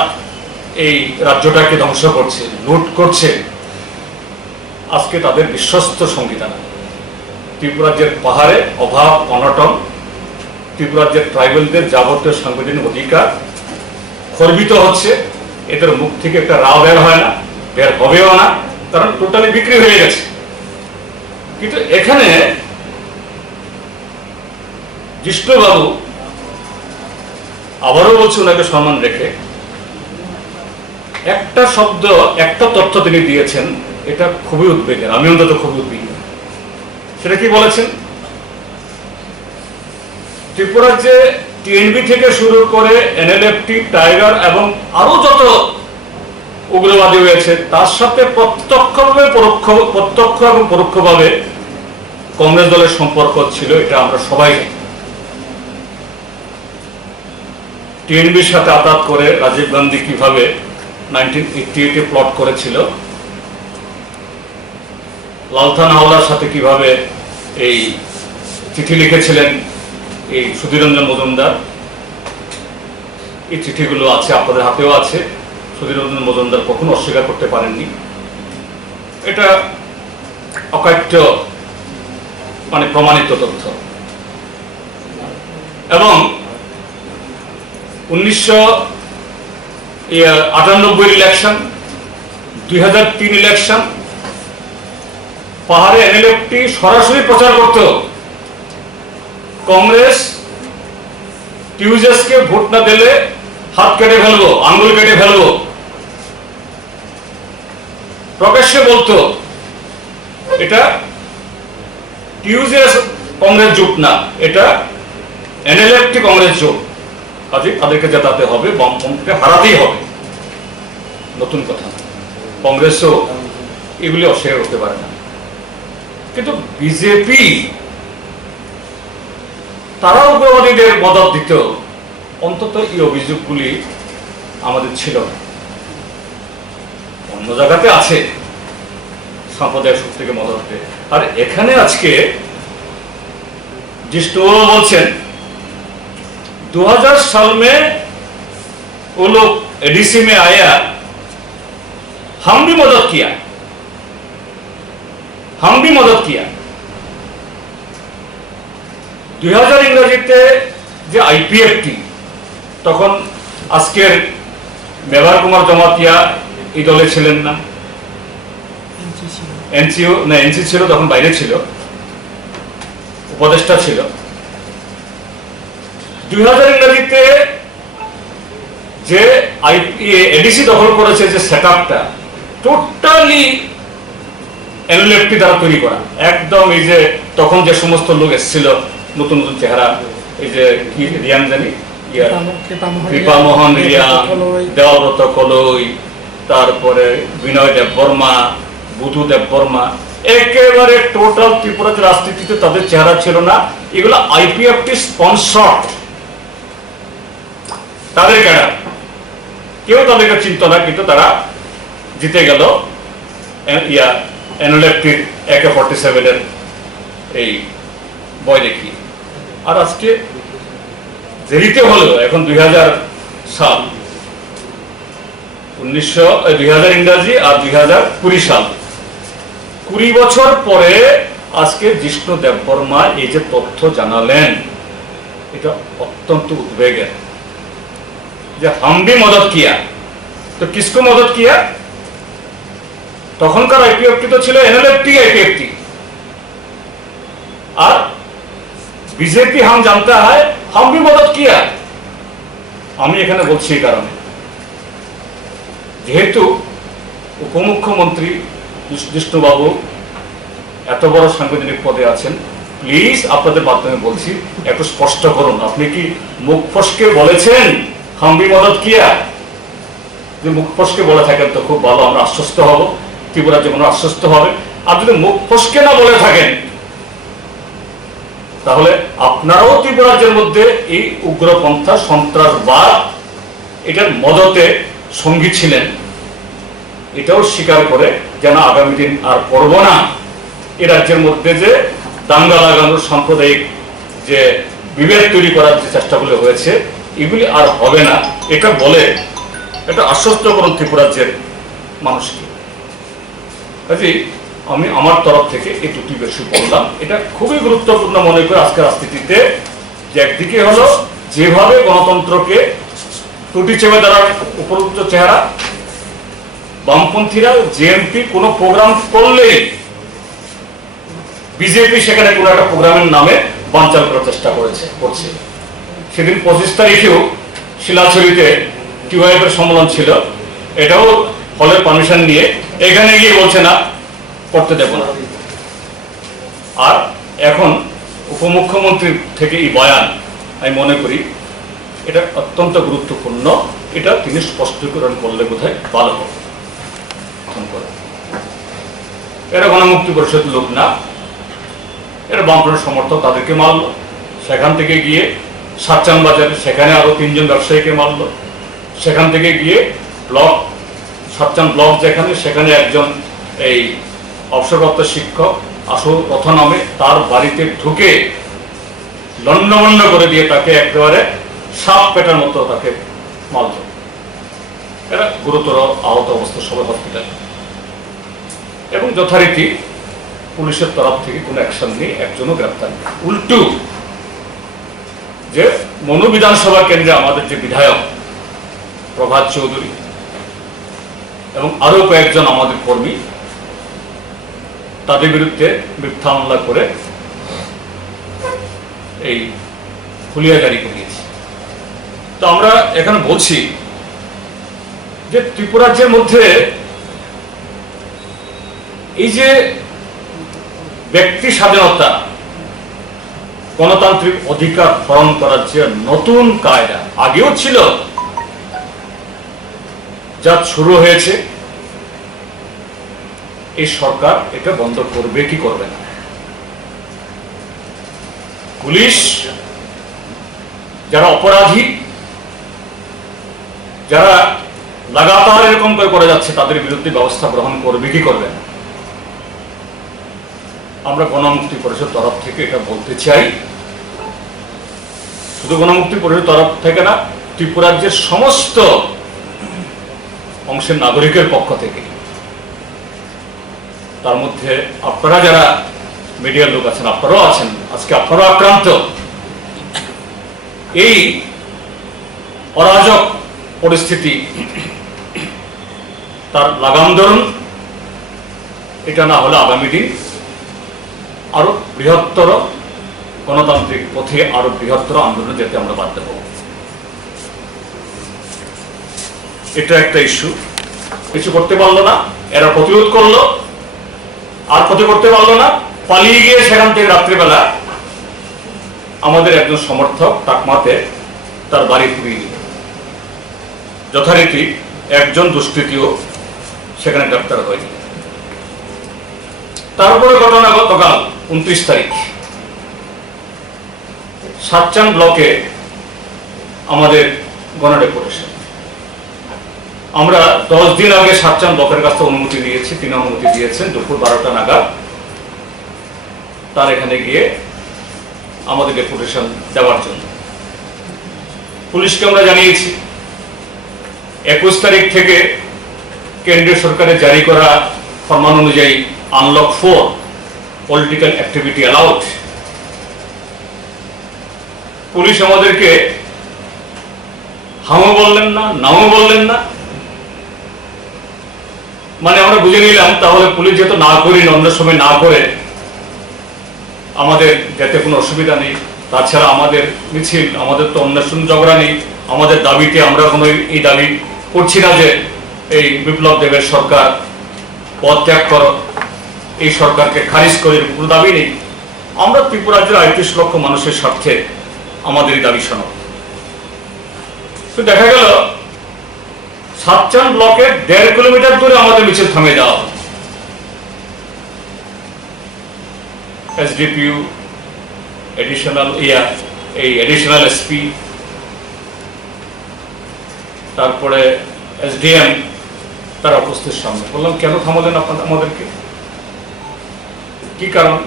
এই রাজ্যটাকে ধ্বংস করছে, লুট করছে, আজকে তাদের বিশ্বস্ত সঙ্গীতা না। ত্রিপুরা রাজ্যের পাহাড়ে অভাব অনটন, ত্রিপুরা রাজ্যের ট্রাইবেলদের যাবতীয় সাংবিধানিক অধিকার খর্বিত হচ্ছে, এদের মুখ থেকে একটা রাও বের হয় না, বের হবেও না, কারণ টোটালি বিক্রি হয়ে গেছে। কিন্তু এখানে জিষ্ণুবাবু, আবারও বলছি ওনাকে সম্মান রেখে, একটা শব্দ, একটা তথ্য তিনি দিয়েছেন, এটা খুবই উদ্বেগের। আমি অন্তত খুবই উদ্বিগ্ন। সেটা কি বলেছেন? ত্রিপুরা রাজ্যে টিএনবি থেকে শুরু করে এনএলএফটি, টাইগার এবং আরো যত উগ্রবাদী হয়েছে, তার সাথে প্রত্যক্ষ এবং পরোক্ষভাবে কংগ্রেস দলের সম্পর্ক ছিল, এটা আমরা সবাই জানি। টিএনবির সাথে আঘাত করে রাজীব গান্ধী কিভাবে 1988-এ প্লট করেছিল, লালথান হাওলার সাথে কিভাবে এই চিঠি লিখেছিলেন এই সুধীররঞ্জন মজুমদার, এই চিঠিগুলো আছে, আপনাদের হাতেও আছে। সুধীররঞ্জন মজুমদার কখনো অস্বীকার করতে পারেননি। এটা অকাট্য মানে প্রমাণিত তথ্য। এবং 1998 ইলেকশন, 2003 ইলেকশন, পাহাড়ে এনএলএফটি সরাসরি প্রচার করত, কংগ্রেস টিউজেসকে ভোট না দিলে হাত কেটে ফেলবো, আঙ্গুল কেটে ফেলবো, প্রকাশ্যে বলতো। এটা টিউজেস কংগ্রেস জোট না, এটা এনএলএফটি কংগ্রেস জোট, কাজে তাদেরকে জেতাতে হবে, বামপন্থীকে হারাতেই হবে। নতুন কথা, কংগ্রেসও এগুলি অস্বীকার করতে পারে না। কিন্তু বিজেপি তারা উগ্রবাদীদের মদত দিত, অন্তত এই অভিযোগগুলি আমাদের ছিল না। অন্য জায়গাতে আছে সাম্প্রদায়িক শক্তিকে মদত দিতে, আর এখানে আজকে जिष्णु बोलছেন 2000 साल में वो लोग एडीसी में आया, हम भी मदद किया, हम भी मदद किया। 2000 इंग्रेजीते যে আইপিএফটি, তখন আজকের মেবার কুমার জমাতিয়া এই দলে ছিলেন না, এনসিও না এনসি ছিল, তখন বাইরে ছিল, উপদেষ্টা ছিল। 2000 ইংরেজিতে যে এডিসি দখল করেছে, যে সেটআপটা টোটালি এনএলএফটি দ্বারা তৈরি করা, একদম এই যে তখন যে সমস্ত লোক এসেছিল নতুন নতুন চেহারা, এই যে কি রিয়ান জানি, কৃপামোহন রিয়া, দেওব্রত কলই, তারপরে বিনয় দেববর্মা, বুধু দেববর্মা, একেবারে টোটাল ত্রিপুরার রাজনীতিতে তাদের চেহারা ছিল না। এগুলো আইপিএফটি স্পন্সর, তাদের ক্যাডার, কেউ তাদেরকে চিনত না, কিন্তু তারা জিতে গেল এনএলএফটির AK-47 এর এই বয় দেখি। আর আজকে দেরিতে হলো, এখন 2000 সাল, 2000 ইংরাজি আর 2020 সাল, 20 বছর পরে আজকে জিষ্ণু দেববর্মা এই যে তথ্য জানালেন, এটা অত্যন্ত উদ্বেগের। যে हम भी मदद किया, तो किसको मदद किया? তখনকার আইপিএফটি তো ছিল এনএলএফটি আইপিএফটি, আর বিজেপি हम जानता है हम भी मदद किया। আমি এখানে বলছি এই কারণে, যেহেতু উপমুখ্যমন্ত্রী জিষ্ণুবাবু এত বড় সাংবিধানিক পদে আছেন, প্লিজ আপনাদের মাধ্যমে বলছি, একটু স্পষ্ট করুন, আপনি কি মুখ ফসকে বলেছেন हम भी मदद किया? যদি মুখ ফসকে বলে থাকেন তো খুব ভালো, আমরা আশ্বস্ত হব, ত্রিপুরা যেমন আশ্বস্ত হবে। আর যদি মুখ ফসকে না বলে থাকেন, তাহলে আপনারাও ত্রিপুরা রাজ্যের মধ্যে এই উগ্রপন্থা সন্ত্রাসবাদ এটার মদতে সঙ্গী ছিলেন, এটাও স্বীকার করে যেন আগামী দিন আর করব না। এই রাজ্যের মধ্যে যে দাঙ্গা লাগানোর সাম্প্রদায়িক যে বিভেদ তৈরি করার যে চেষ্টাগুলো হয়েছে, এগুলি আর হবে না, এটা বলে এটা আশ্বস্ত করুন ত্রিপুরা রাজ্যের মানুষকে। কাজেই আমি আমার তরফ থেকে এই দুটি বিষয় বললাম, এটা খুবই গুরুত্বপূর্ণ মনে করে আজকের রাজনীতিতে, যে একদিকে হলো যেভাবে গণতন্ত্রকে ত্রুটি চেপে ধরার উপযুক্ত চেহারা, বামপন্থীরা জেএমপি কোনো প্রোগ্রাম করলেই বিজেপি সেখানে কোনো একটা প্রোগ্রামের নামে বানচাল করার চেষ্টা করছে। সেদিন 25 তারিখেও শিলাছড়িতে টিওয়াইএফ এর সম্মেলন ছিল, এটাও হলের পারমিশন নিয়ে এখানে গিয়ে বলছে না, করতে দেব না। আর এখন উপমুখ্যমন্ত্রীর থেকে এই বয়ান আমি মনে করি এটা অত্যন্ত গুরুত্বপূর্ণ, এটা তিনি স্পষ্টীকরণ করলে বোধহয় ভালো হবে। এরা গণমুক্তি পরিষদ লোক না, এরা বামফ্রন্ট সমর্থক, তাদেরকে মারল। সেখান থেকে গিয়ে সাতচান বাজারে সেখানে আরো 3 জন ব্যবসায়ীকে মারল। সেখান থেকে গিয়ে ব্লক সাতচান ব্লক যেখানে, সেখানে একজন এই অবসরপ্রাপ্ত শিক্ষক আসল কথা নামে তার বাড়িতে ঢুকে লন্ডভন্ড করে দিয়ে তাকে একেবারে সাপ পেটার মতো তাকে মারল। এরা গুরুতর আহত অবস্থা, সবাই হসপিটালে, এবং যথারীতি পুলিশের তরফ থেকে কোনো অ্যাকশন নেই, একজনও গ্রেপ্তার নেই। উল্টো যে মনু বিধানসভা কেন্দ্রে আমাদের যে বিধায়ক প্রভাত চৌধুরী এবং আরো কয়েকজন আমাদের কর্মী তাদের বিরুদ্ধে মিথ্যা মামলা করে এই হুলিয়া জারি করিয়েছে। তো আমরা এখানে বলছি যে ত্রিপুরাজ্যের মধ্যে এই যে ব্যক্তি স্বাধীনতা, গণতান্ত্রিক অধিকার হরণ করার যে নতুন কায়দা আগেও ছিল, যা শুরু হয়েছে, এই সরকার এটা বন্ধ করবে কি করবে না? পুলিশ যারা অপরাধী, যারা লাগাতার এরকম করে যাচ্ছে, তাদের বিরুদ্ধে ব্যবস্থা গ্রহণ করবে কি করবে না? আমরা গণমুক্তি পরিষদ তরফ থেকে এটা বলতে চাই, শুধু গণমুক্তি পরিষদ তরফ থেকে না, ত্রিপুরাজ্যের সমস্ত অংশের নাগরিকের পক্ষ থেকে। তার মধ্যে আপনারা যারা মিডিয়ার লোক আছেন, আপনারাও আছেন, আজকে আপনারাও আক্রান্ত। এই অরাজক পরিস্থিতি তার লাগাম ধরুন, এটা না হলে আগামী দিন আরো বৃহত্তর গণতান্ত্রিক পথে আরো বৃহত্তর আন্দোলনে যেতে আমরা বাধ্য হব। এটা একটা ইস্যু। কিছু করতে পারলো না, এরা প্রতিরোধ করলো, আর ক্ষতি করতে পারলো না, পালিয়ে গিয়ে সেখান থেকে রাত্রিবেলা আমাদের একজন সমর্থক টাকমাতে তার বাড়ি পুড়িয়ে দিল। যথারীতি একজন দুষ্কৃতীও সেখানে গ্রেপ্তার হয়নি। তারপরে ঘটনা গতকাল 29 তারিখ সাতচান ব্লকে আমাদের গণডেপুটেশন। আমরা 10 দিন আগে সাতচান ব্লকের কাছে অনুমতি নিয়েছি, তিনি অনুমতি দিয়েছেন দুপুর 12টা নাগাদ তার এখানে গিয়ে আমাদের ডেপুটেশন দেওয়ার জন্য। পুলিশকে আমরা জানিয়েছি 21 তারিখ থেকে কেন্দ্রীয় সরকারের জারি করা ফরমান অনুযায়ী unlock 4 political activity allowed. Police আমাদেরকে হাও বললেন না, নাও বললেন না, মানে আমরা বুঝে নিলাম তাহলে পুলিশ যেহেতু না করি, অন্য সময় না করে আমাদের যাতে কোনো অসুবিধা নেই। তাছাড়া আমাদের মিছিল, আমাদের তো অন্য ঝগড়া নেই, আমাদের দাবিতে আমরা কোনো এই দাবি করছি না যে এই বিপ্লব দেবের সরকার পদত্যাগ করো, এই সরকারকে খারিজ করে, কোনো দাবি নেই। আমরা ত্রিপুরাজ্যের 38 লক্ষ মানুষের স্বার্থে আমাদের দাবি শোনো। তো দেখা গেল সাতচান ব্লকের 1.5 কিলোমিটার দূরে আমাদের মিছিল থামে যাওয়া। এসডিপিইউ এডিশনাল এসপি, তারপরে এসডিএম, তারা উপস্থিত সামনে। বললাম কেন থামালেন আপনারা আমাদেরকে, কি কারণ?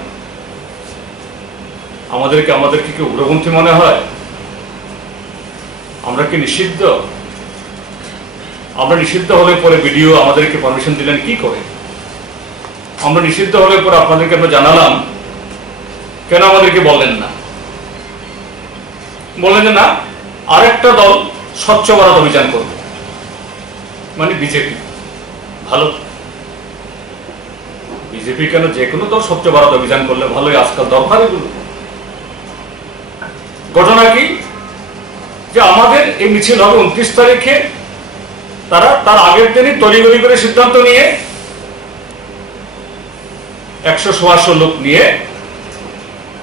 আমাদেরকে কি উগ্রপন্থী মনে হয়? আমরা কি নিষিদ্ধ? আমরা নিষিদ্ধ হলে পরে ভিডিও আমাদেরকে পারমিশন দিলেন কি করে? আমরা নিষিদ্ধ হলে পরে আপনাদেরকে আমরা জানালাম, কেন আমাদেরকে বললেন না? বললেন যে না, আরেকটা দল স্বচ্ছ ভারত অভিযান করবে, মানে বিজেপি। ভালো, বিজেপি কেন, যে কোনো দল স্বচ্ছ ভারত অভিযান করলে ভালোই, আজকাল দরকার এগুলো। ঘটনা কি যে আমাদের এই মিছিল হবে 29 তারিখে, তারা তার আগের দিনই তড়িঘড়ি করে সিদ্ধান্ত নিয়ে 100-125 লোক নিয়ে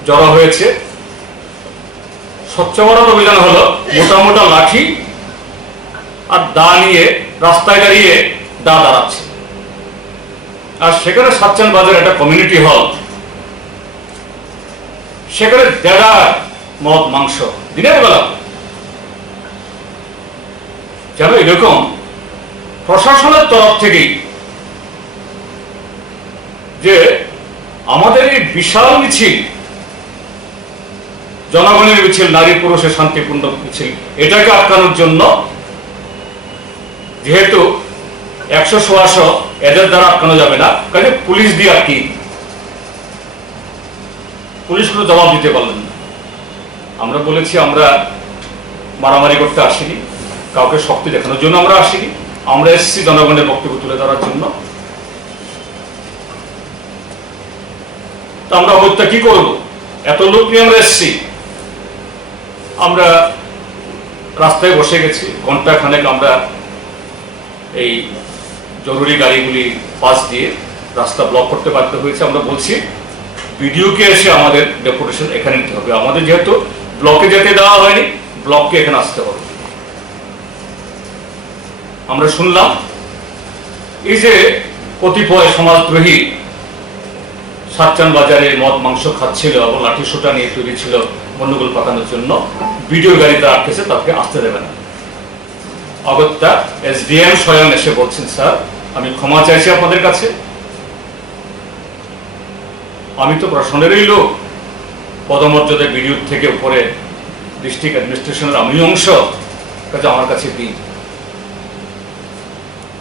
জড়ো হয়েছে। স্বচ্ছ ভারত অভিযান হলো মোটা মোটা লাঠি আর দা নিয়ে রাস্তায় দাঁড়িয়ে দা দাঁড়াচ্ছে। আর সেখানে সাতচান বাজার একটা কমিউনিটি হল, সেখানে দেড়া মদ মাংস দিনের বেলা। যেন এরকম প্রশাসনের তরফ থেকেই যে আমাদের এই বিশাল মিছিল, জনগণের মিছিল, নারী পুরুষের শান্তিপূর্ণ মিছিল, এটাকে আটকানোর জন্য যেহেতু 100-125 এদের দ্বারা আটকানো যাবে না, কাজে পুলিশ দিয়ে আটকি, পুলিশ কোনো জবাব দিতে পারলেন না। আমরা বলেছি আমরা মারামারি করতে আসিনি, কাউকে শক্তি দেখানোর জন্য আমরা আসিনি, আমরা এসেছি জনগণের বক্তব্য তুলে ধরার জন্য। আমরা অগত্যা কি করব? এত লোক নিয়ে আমরা এসছি। আমরা রাস্তায় বসে গেছি, ঘন্টা খানেক আমরা এই জরুরি গাড়িগুলি পাস দিয়ে রাস্তা ব্লক করতে বাধ্য হয়েছে। আমরা বলছি বিডিওকে এসে আমাদের ডেপুটেশন এখানে নিতে হবে। আমাদের যেহেতু ব্লকে যেতে দেওয়া হয়নি, ব্লককে এখানে আসতে হবে। আমরা শুনলাম এই যে কতিপয় সমাজদ্রোহী সাতচান বাজারে মদ মাংস খাচ্ছিল এবং লাঠি সোটা নিয়ে তৈরি ছিল গন্ডগোল পাকানোর জন্য, ভিডিও গাড়িতে আটকেছে, তাকে আসতে দেবে না। অগত্যা এসডিএম স্বয়ং এসে বলছেন, স্যার আমি ক্ষমা চাইছি আপনাদের কাছে, আমি তো প্রশাসনেরই লোক, পদমর্যাদায় বিডিও থেকে উপরে ডিস্ট্রিক্ট অ্যাডমিনিস্ট্রেশনের আমি অংশ, কাজে আমার কাছে দিন।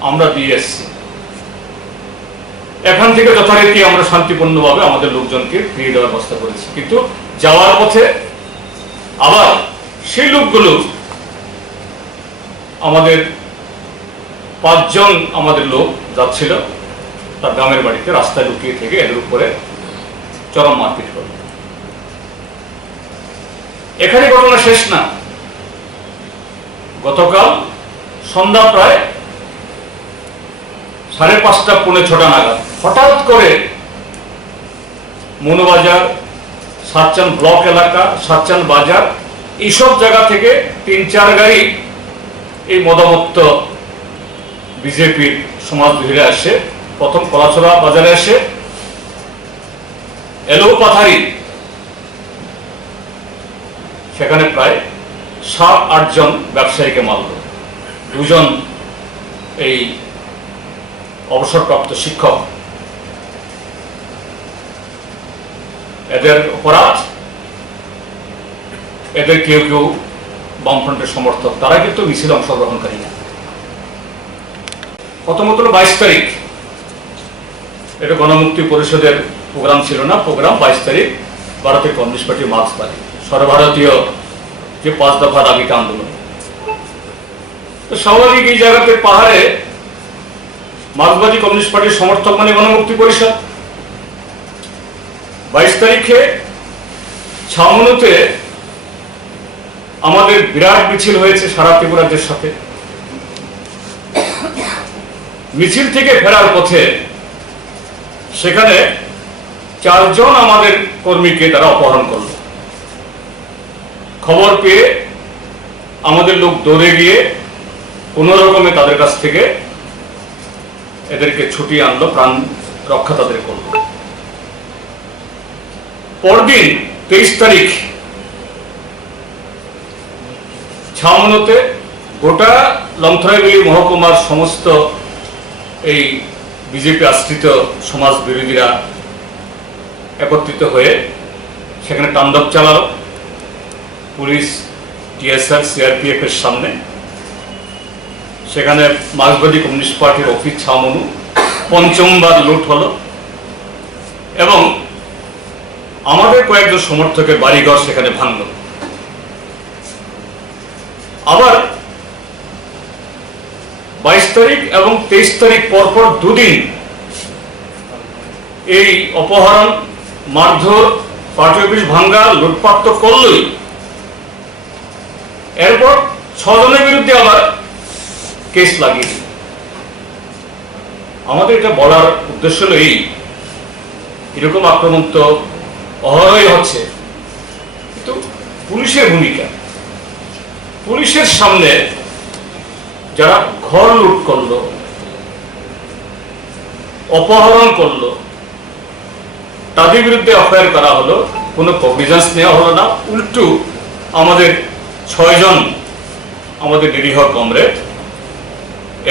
আমরা দিয়ে এসছি। এখান থেকে যথারীতি আমরা শান্তিপূর্ণভাবে আমাদের লোকজনকে ফিরিয়ে দেওয়ার ব্যবস্থা করেছি। কিন্তু যাওয়ার পথে আবার সেই লোকগুলো আমাদের 5 জন আমাদের লোক যাচ্ছিল তার গ্রামের বাড়িতে, রাস্তায় লুকিয়ে থেকে এদের উপরে চরম মারপিট করল। এখানে ঘটনা শেষ না। গতকাল সন্ধ্যা প্রায় 5:30 পৌনে 6টা নাগাদ হঠাৎ করে মনোবাজার, সাতচান ব্লক এলাকা, সাতচান বাজার, এইসব জায়গা থেকে 3-4 গাড়ি এই মদমত্ত বিজেপির সমাজদ্রোহীরা আসে। প্রথম কলাছড়া বাজারে আসে, এলো পাথারি, সেখানে প্রায় 7-8 জন ব্যবসায়ীকে মারল। 2 জন এই অবসরপ্রাপ্ত শিক্ষক। এদের অপরাধ, এদের কেউ কেউ বামফ্রন্টের সমর্থক, তারা কিন্তু মিছিল অংশগ্রহণকারী না। প্রথমত 22 তারিখ, এটা গণমুক্তি পরিষদের প্রোগ্রাম ছিল না, প্রোগ্রাম 22 তারিখ ভারতের কমিউনিস্ট পার্টি মার্ক্সবাদী সর্বভারতীয় যে 5 দফা দাবিকে আন্দোলন। তো স্বাভাবিক এই জায়গাতে পাহাড়ে মার্ক্সবাদী কমিউনিস্ট পার্টির সমর্থক মানে গণমুক্তি পরিষদ। 22 তারিখে ছাউনুতে আমাদের বিরাট মিছিল হয়েছে সারা ত্রিপুরা রাজ্যের সাথে। মিছিল থেকে ফেরার পথে সেখানে 4 জন আমাদের কর্মীকে তারা অপহরণ করল। খবর পেয়ে আমাদের লোক দৌড়ে গিয়ে কোন রকমে তাদের কাছ থেকে এদেরকে ছুটিয়ে আনলো, প্রাণ রক্ষা তাদের করল। পরদিন 23 তারিখ ছাউনুতে গোটা লংথরাইবেলি মহকুমার সমস্ত এই বিজেপি আশ্রিত সমাজ বিরোধীরা একত্রিত হয়ে সেখানে তাণ্ডব চালালো। পুলিশ, টিএসআর, সিআরপিএফ এর সামনে সেখানে মার্ক্সবাদী কমিউনিস্ট পার্টির অফিস ছাউনু 5বার লুট হলো এবং আমাদের কয়েকজন সমর্থকের বাড়িঘর সেখানে ভাঙল। আবার 22 তারিখ এবং 23 তারিখ পরপর 2 দিন এই অপহরণ, মারধর, পার্টি অফিস ভাঙ্গা, লুটপাট তো করলই। এরপর 6 জনের বিরুদ্ধে আবার কেস লাগিয়ে দিল। আমাদের এটা বলার উদ্দেশ্য হলো এরকম আক্রমণ তো অহরই হচ্ছে, কিন্তু পুলিশের ভূমিকা, পুলিশের সামনে যারা ঘর লুট করলো, অপহরণ করলো, তাদের বিরুদ্ধে এফআইআর করা হলো, কোনো কগনিজেন্স নেওয়া হলো না। উল্টো আমাদের 6 জন আমাদের নিরীহ কমরেড,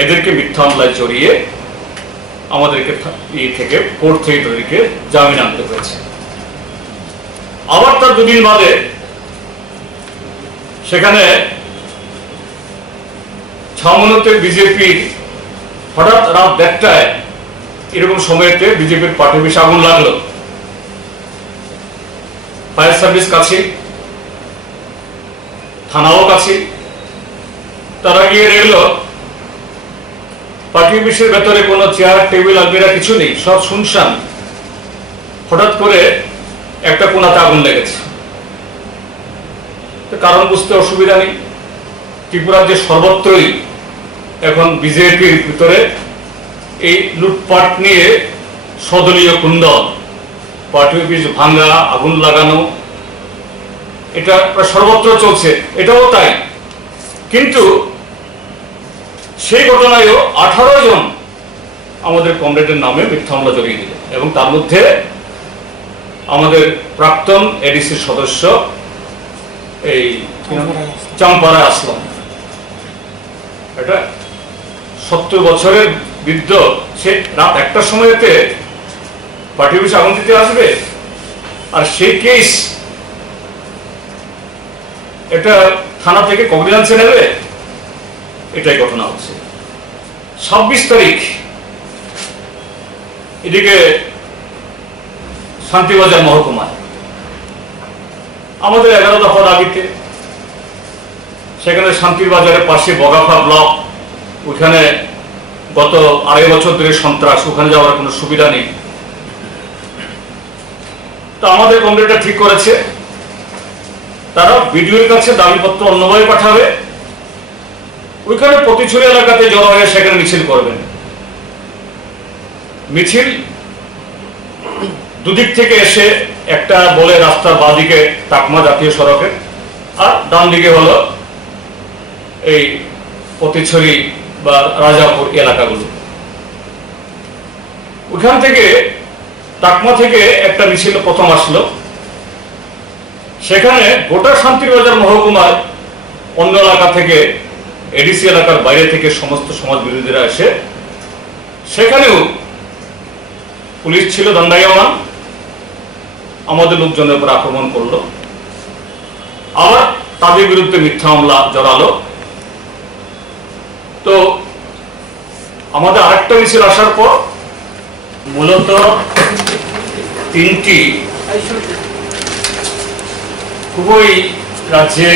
এদেরকে মিথ্যা মামলায় জড়িয়ে আমাদেরকে থেকে কোর্ট থেকে তাদেরকে জামিন আনতে হয়েছে। আবার তার 2 দিন বাদে সেখানে ছাউনুতে বিজেপির হঠাৎ রাত 1টায় এরকম সময়তে বিজেপির পার্টি অফিসে আগুন লাগলো। ফায়ার সার্ভিস কাছে, থানাও কাছে, তারা গিয়ে দেখলো পার্টি অফিসের ভেতরে কোনো চেয়ার, টেবিল, আলমিরা কিছু নেই, সব শুনশান। হঠাৎ করে একটা কোনাতে আগুন লেগেছে। কারণ বুঝতে অসুবিধা নেই। ত্রিপুরার যে সর্বত্রই এখন বিজেপির ভিতরে এই লুটপাট নিয়ে সদলীয় কুন্দল, পার্টি অফিস ভাঙা, আগুন লাগানো, এটা প্রায় সর্বত্র চলছে। এটাও তাই। কিন্তু সেই ঘটনায়ও 18 জন আমাদের কমরেডের নামে মিথ্যা মামলা জড়িয়ে দিল, এবং তার মধ্যে আমাদের প্রাক্তন এডিসির সদস্য এই চাম্পারায় আসলাম। এটা 70 বছরের বৃদ্ধ, সে রাত 1টার সময়তে পার্টি অফিসে আগুন দিতে আসবে, আর সেই কেস এটা থানা থেকে কগনিজেন্সে নেবে। এটাই ঘটনা হচ্ছে। 26 তারিখ এদিকে শান্তিবাজার মহকুমায় আমাদের 11 দফা দাবিতে, সেখানে শান্তিবাজারের পাশে বগাফা ব্লক, ওখানে গত 2.5 বছর ধরে সন্ত্রাস, ওখানে যাওয়ার কোনো সুবিধা নেই। তো আমাদের কমরেডরা ঠিক করেছে তারা বিডিওর কাছে দাবিপত্র অন্যভাবে পাঠাবে, ওইখানে প্রতিছড়ি এলাকাতে জড়ো হয়ে সেখানে মিছিল করবেন। মিছিল দুদিক থেকে এসে একটা বলে রাস্তার বাঁদিকে টাকমা জাতীয় সড়কের, আর ডান দিকে হলো এই প্রতিছড়ি বা রাজাপুর এলাকাগুলো। ওখান থেকে টাকমা থেকে একটা মিছিল প্রথম আসলো। সেখানে গোটা শান্তিবাজার মহকুমার অন্য এলাকা থেকে, এডিসি এলাকার বাইরে থেকে সমস্ত সমাজ বিরোধীরা এসে, সেখানেও পুলিশ ছিল দণ্ডায়মান, আমাদের লোকজনের উপর আক্রমণ করলো, আবার তাদের বিরুদ্ধে মিথ্যা মামলা জড়ালো। তো আমাদের আরেকটা মিছিল আসার পর মূলত 3টি খুবই রাজ্যে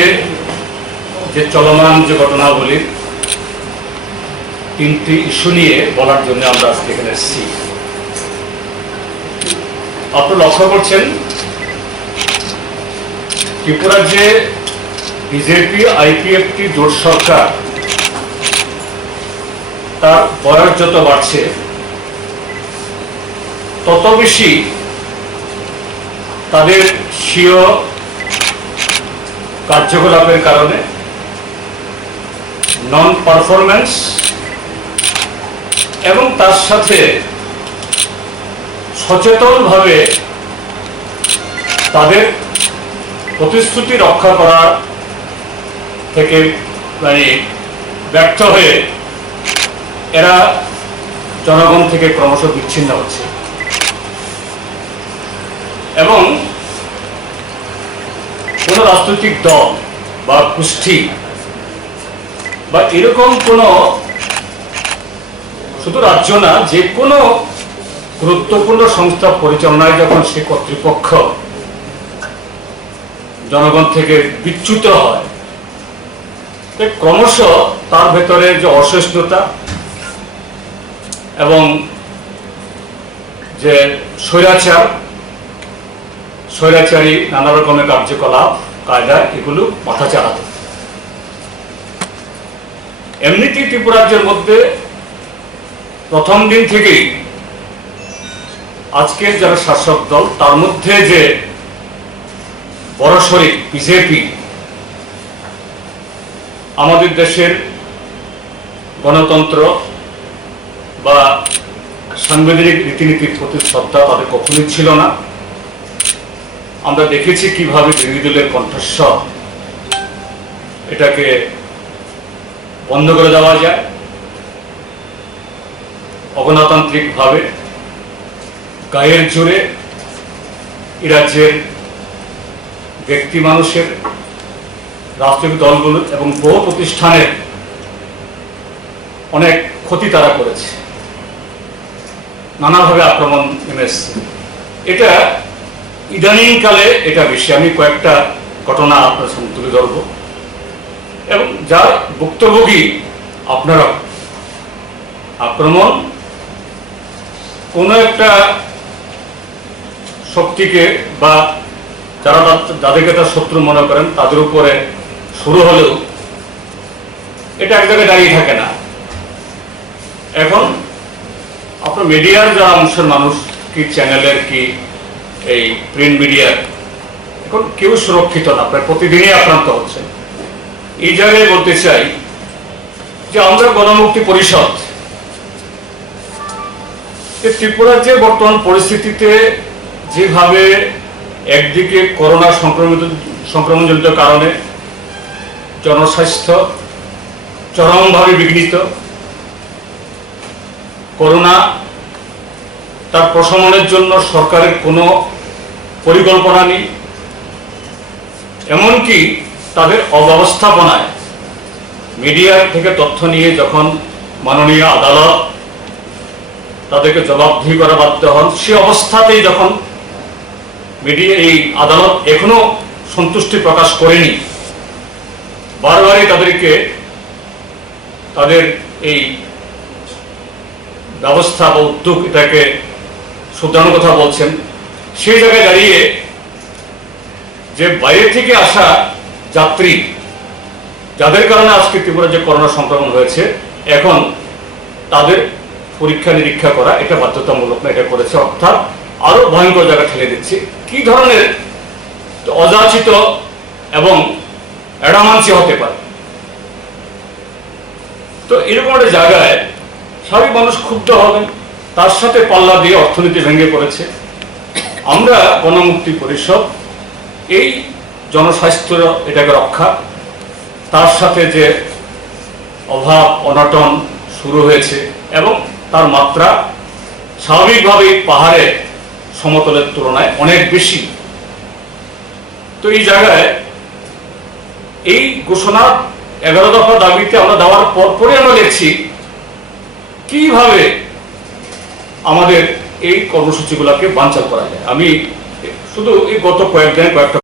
যে চলমান যে ঘটনাবলী, 3টি ইস্যু নিয়ে বলার জন্য আমরা আজকে এখানে এসেছি। আপনারা লক্ষ্য করছেন ত্রিপুরার যে বিজেপি আইপিএফটি জোট সরকার, তার বয়স যত বাড়ছে তত বেশি তাদের স্বীয় কার্যকলাপের কারণে নন পারফরম্যান্স এবং তার সাথে সচেতনভাবে তাদের প্রতিশ্রুতি রক্ষা করা থেকে ব্যর্থ হয়ে এরা জনগণ থেকে ক্রমশ বিচ্ছিন্ন হচ্ছে, এবং কোন রাজনৈতিক দল বা গোষ্ঠী বা এরকম কোন, শুধু রাজ্য না, যে কোনো গুরুত্বপূর্ণ সংস্থা পরিচালনায় যখন সে কর্তৃপক্ষ জনগণ থেকে বিচ্যুত হয়, ক্রমশ তার ভেতরে যে অসহিষ্ণুতা এবং যে স্বৈরাচারী নানা রকমের কার্যকলাপ কায়দা, এগুলো মাথা চাড়াতে। এমনিতেই ত্রিপুরা রাজ্যের মধ্যে প্রথম দিন থেকেই আজকের যারা শাসক দল, তার মধ্যে যে বড় শরিক বিজেপি, আমাদের দেশের গণতন্ত্র বা সাংবিধানিক রীতিনীতির প্রতি শ্রদ্ধা তাদের কখনোই ছিল না। আমরা দেখেছি কিভাবে বিরোধী দলের কণ্ঠস্বর এটাকে বন্ধ করে দেওয়া যায়, অগণতান্ত্রিকভাবে গায়ের জোরে এ রাজ্যের ব্যক্তি মানুষের, রাজনৈতিক দলগুলো এবং বহু প্রতিষ্ঠানের অনেক ক্ষতি তারা করেছে, নানাভাবে আক্রমণ নেমে এসছে। এটা ইদানিংকালে এটা বেশি। আমি কয়েকটা ঘটনা আপনার সামনে তুলে ধরব, এবং যার ভুক্তভোগী আপনারা। আক্রমণ কোনো একটা শক্তিকে বা যারা যাদেরকে তার শত্রু মনে করেন তাদের উপরে শুরু হলেও এটা এক জায়গায় দাঁড়িয়ে থাকে না। এখন আপনার মিডিয়ার যারা অংশের মানুষ, কি চ্যানেলের কি এই প্রিন্ট মিডিয়ার, এখন কেউ সুরক্ষিত না, প্রায় প্রতিদিনই আক্রান্ত হচ্ছে। এই জায়গায় বলতে চাই যে আমরা গণমুক্তি পরিষদ ত্রিপুরার যে বর্তমান পরিস্থিতিতে যেভাবে একদিকে করোনা সংক্রমণজনিত কারণে জনস্বাস্থ্য চরমভাবে বিঘ্নিত, করোনা তার প্রশমনের জন্য সরকারের কোনো পরিকল্পনা নেই, এমনকি তাদের অব্যবস্থাপনায় মিডিয়ার থেকে তথ্য নিয়ে যখন মাননীয় আদালত তাদেরকে জবাবদিহি করা বাধ্য হন, সে অবস্থাতেই যখন মিডিয়া এই আদালত এখনো সন্তুষ্টি প্রকাশ করেনি, বারবারই তাদেরকে তাদের এই ব্যবস্থা বা উদ্যোগ এটাকে শুধরানোর কথা বলছেন, সেই জায়গায় দাঁড়িয়ে যে বাইরে থেকে আসা যাত্রী যাদের কারণে আজকে ত্রিপুরা যে করোনা সংক্রমণ হয়েছে, এখন তাদের পরীক্ষা নিরীক্ষা করা এটা বাধ্যতামূলক না, এটা করেছে, অর্থাৎ আরো ভয়ঙ্কর জায়গা ঠেলে দিচ্ছে। কি ধরনের অযাচিত এবং অ্যাডামান্সি হতে পারে? তো এরকম একটা জায়গায় স্বাভাবিক মানুষ ক্ষুব্ধ হবেন, তার সাথে পাল্লা দিয়ে অর্থনীতি ভেঙে পড়েছে। আমরা গণমুক্তি পরিষদ এই জনস্বাস্থ্য এটাকে রক্ষা, তার সাথে যে অভাব অনটন শুরু হয়েছে এবং তার মাত্রা স্বাভাবিকভাবেই পাহাড়ে সমতলের তুলনায় অনেক বেশি। তো এই জায়গায় এই ঘোষণা 11 দফা দাবিতে আমরা দেওয়ার পরে আমরা দেখছি কিভাবে আমাদের এই কর্মসূচিগুলোকে বানচাল করা যায়। আমি শুধু এই গত কয়েকদিনে কয়েকটা